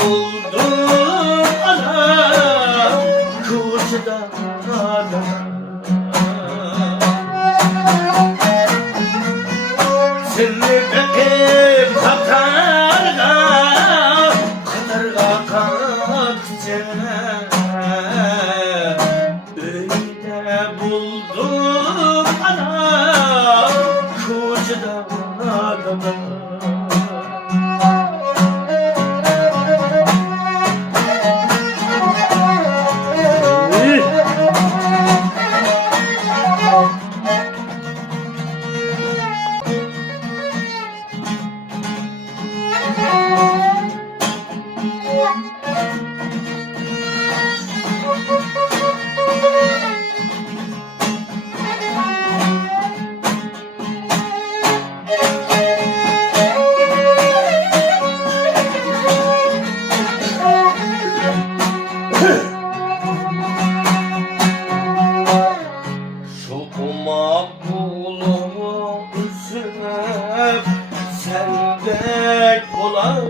buldum anam kuşda seni bekip katarga kalkacak öyle buldum anam kuşda sende olan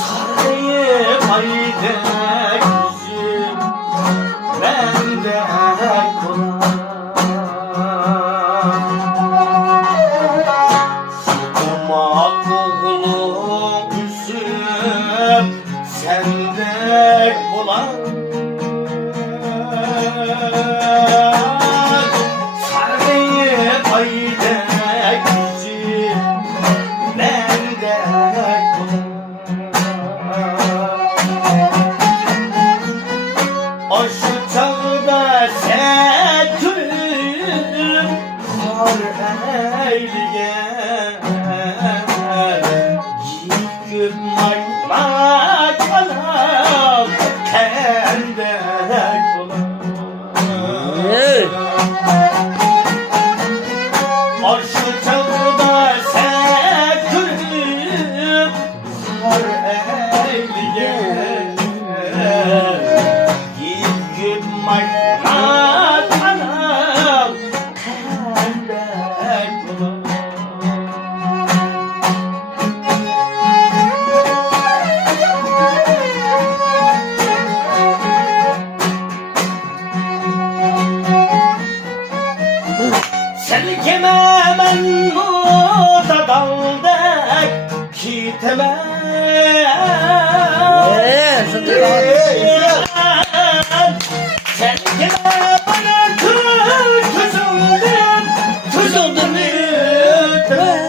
sarayı hayde yüzüm bende kolan sıkma oğlum yüzüm sende olan o şu çağda setürüm kar eylgen yıkım maymak anam kende kolan o şu çağda setürüm kar eylgen sen kime men muda daldak kiteme sen kime bana tuzumdan lütfen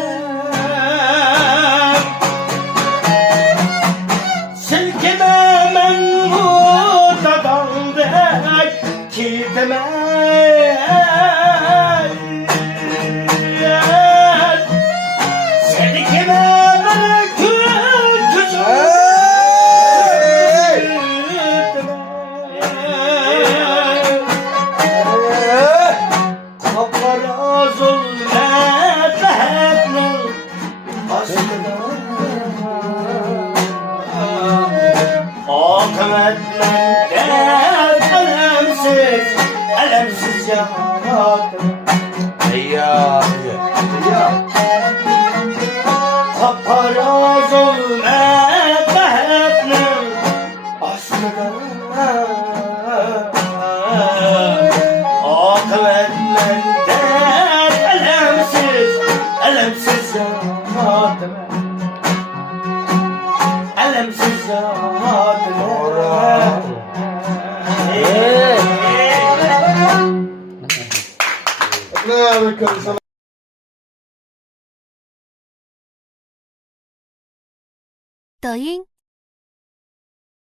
sen kime men muda daldak kiteme elemsiz yaratım ya paparaz olmet mehebnim aslında akıbetlerden elemsiz yaratım elemsiz yaratım抖音。